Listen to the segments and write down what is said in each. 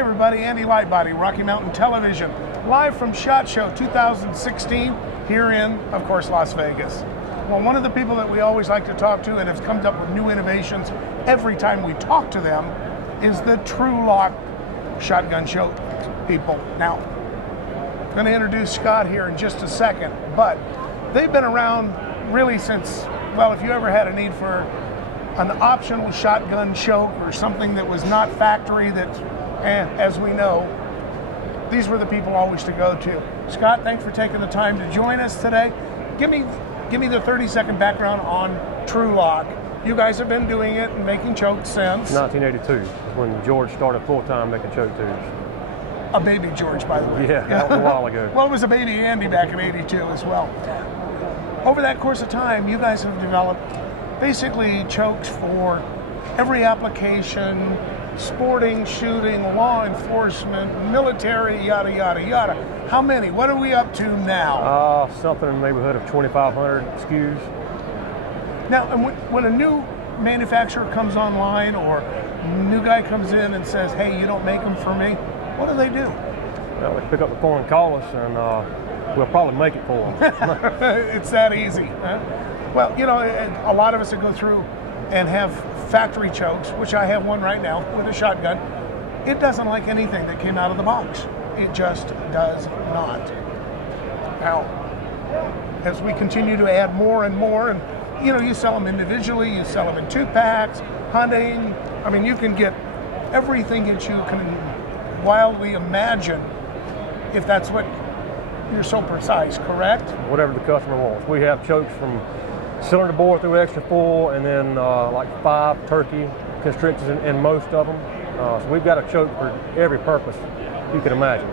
everybody, Andy Lightbody, Rocky Mountain Television, live from SHOT Show 2016 here in, of course, Las Vegas. Well, one of the people that we always like to talk to and have come up with new innovations every time we talk to them is the Trulock shotgun choke people. Now, I'm going to introduce Scott here in just a second, but they've been around really since, well, if you ever had a need for an optional shotgun choke or something that was not factory, that, as we know, these were the people always to go to. Scott, thanks for taking the time to join us today. Give me the 30-second background on Trulock. You guys have been doing it and making chokes since 1982, when George started full-time making choke tubes. A baby George, by the way. Yeah, that was a while ago. Well, it was a baby Andy back in '82 as well. Over that course of time, you guys have developed basically chokes for every application: sporting, shooting, law enforcement, military, yada, yada, yada. How many? What are we up to now? Something in the neighborhood of 2,500 SKUs. Now, when a new manufacturer comes online or a new guy comes in and says, hey, you don't make them for me, what do they do? Well, they pick up the phone and call us, and we'll probably make it for them. It's that easy. Huh? Well, you know, a lot of us that go through and have factory chokes, which I have one right now with a shotgun, it doesn't like anything that came out of the box. It just does not. Now, as we continue to add more and more, and you know, you sell them individually, you sell them in 2-packs, hunting. I mean, you can get everything that you can wildly imagine if that's what you're so precise, correct? Whatever the customer wants. We have chokes from cylinder bore through extra full, and then like 5 turkey constrictors in most of them. So we've got a choke for every purpose you can imagine.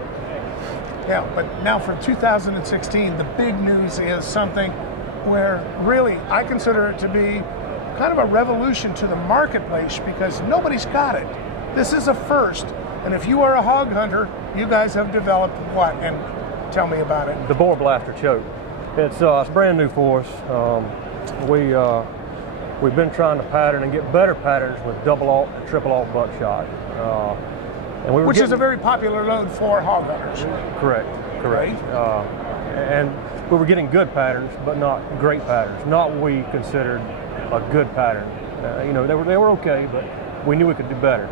Yeah, but now for 2016, the big news is something where really I consider it to be kind of a revolution to the marketplace because nobody's got it. This is a first, and if you are a hog hunter, you guys have developed what? And tell me about it. The Boar Blaster choke. It's brand new for us. We've been trying to pattern and get better patterns with double alt and triple alt buckshot. Which is a very popular load for hog hunters. Correct. Right. And we were getting good patterns, but not great patterns. Not what we considered a good pattern. You know, they were okay, but we knew we could do better.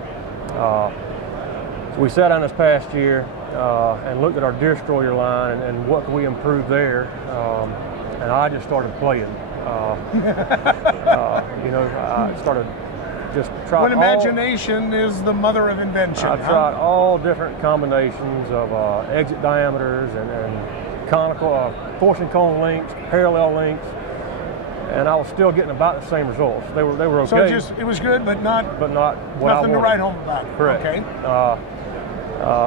So we sat down this past year and looked at our Deer Destroyer line and what could we improve there. And I just started playing. You know, I started just trying. When imagination is the mother of invention. I tried all different combinations of exit diameters and conical, forcing cone lengths, parallel lengths, and I was still getting about the same results. They were okay. So it was good, but not what nothing to write home about. Correct. Okay.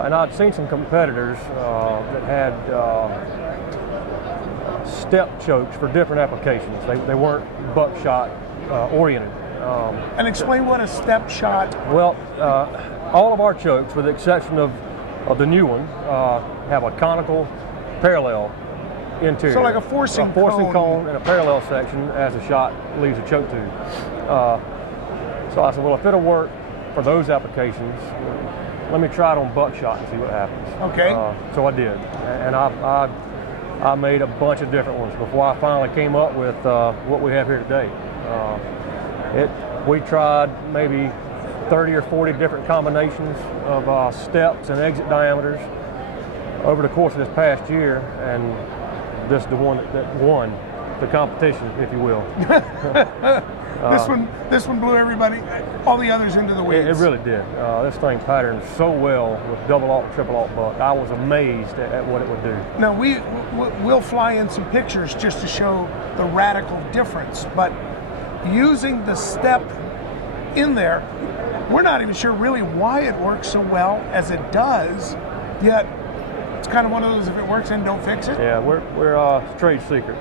And I'd seen some competitors that had step chokes for different applications. They weren't buckshot oriented. And explain what a step shot. Well, all of our chokes, with the exception of the new one, have a conical parallel interior. So like a forcing cone and a parallel section as the shot leaves a choke tube. So I said, well, if it'll work for those applications, let me try it on buckshot and see what happens. Okay. So I did, and I made a bunch of different ones before I finally came up with what we have here today. We tried maybe 30 or 40 different combinations of steps and exit diameters over the course of this past year, and this is the one that won the competition, if you will. This one blew everybody, all the others into the weeds. It really did. This thing patterned so well with double alt, triple alt buck. I was amazed at what it would do. Now we'll fly in some pictures just to show the radical difference, but using the step in there, we're not even sure really why it works so well as it does, yet it's kind of one of those, if it works, then don't fix it. Yeah, we're trade secret.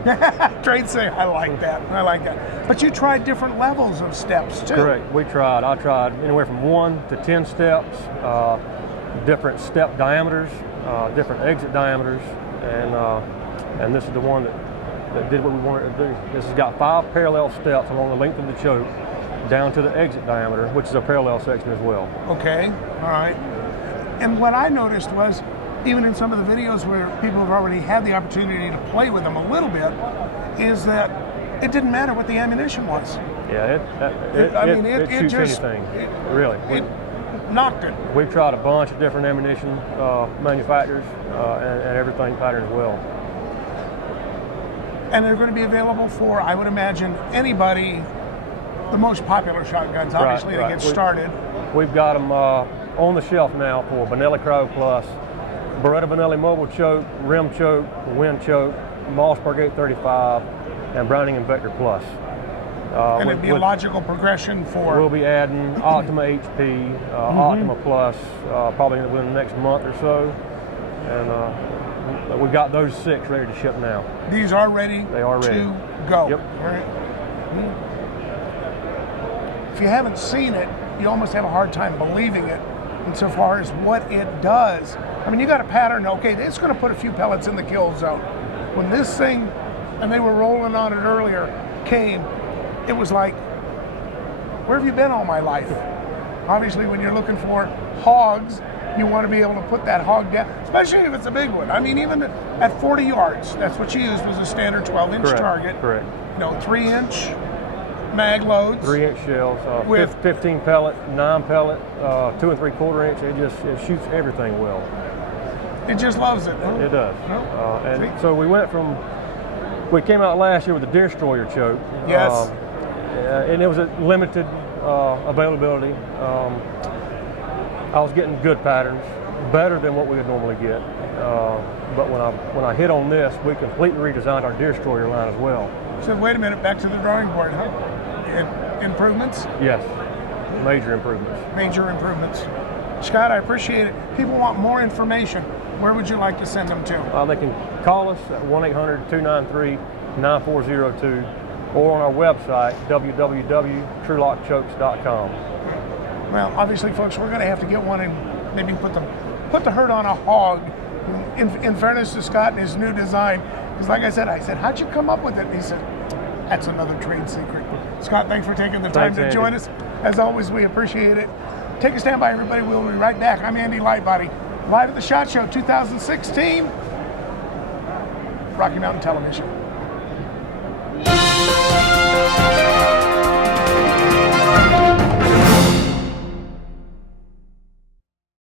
Trade secret, I like that. But you tried different levels of steps too. Correct, I tried anywhere from 1 to 10 steps, different step diameters, different exit diameters, and this is the one that did what we wanted to do. This has got 5 parallel steps along the length of the choke down to the exit diameter, which is a parallel section as well. Okay, all right. And what I noticed was, even in some of the videos where people have already had the opportunity to play with them a little bit, is that it didn't matter what the ammunition was. Yeah, it shoots just anything. Really. It knocked it. We've tried a bunch of different ammunition manufacturers, and everything patterns well. And they're going to be available for, I would imagine, anybody. The most popular shotguns, obviously, right. to get started. We've got them on the shelf now for Benelli Cryo Plus, Beretta Benelli Mobile Choke, Rim Choke, Wind Choke, Mossberg 835, and Browning Invector Plus. And it'd be a logical progression for... We'll be adding Optima HP, Optima Plus, probably within the next month or so. And we've got those 6 ready to ship now. These are ready They are ready. to go. Yep. All right. If you haven't seen it, you almost have a hard time believing it insofar as what it does. I mean, you got a pattern, okay, it's going to put a few pellets in the kill zone. When this thing, and they were rolling on it earlier, came, it was like, where have you been all my life? Obviously, when you're looking for hogs, you want to be able to put that hog down, especially if it's a big one. I mean, even at 40 yards, that's what you used, was a standard 12-inch target. Correct. You know, 3-inch mag loads. 3-inch shells, With 15 pellet, 9 pellet, 2 3/4 inch. It shoots everything well. It just loves it. Huh? It does. Oh, And so we came out last year with the Deer Destroyer choke. Yes. And it was a limited availability. I was getting good patterns, better than what we would normally get. But when I hit on this, we completely redesigned our Deer Destroyer line as well. So wait a minute, back to the drawing board, huh? Improvements? Yes, major improvements. Major improvements. Scott, I appreciate it. People want more information. Where would you like to send them to? They can call us at 1-800-293-9402 or on our website, www.trulockchokes.com. Well, obviously, folks, we're going to have to get one and maybe put the hurt on a hog. In fairness to Scott and his new design, because like I said, how'd you come up with it? And he said, that's another trade secret. Scott, thanks for taking the time to join us. As always, we appreciate it. Take a stand by, everybody. We'll be right back. I'm Andy Lightbody, live at the SHOT Show 2016, Rocky Mountain Television.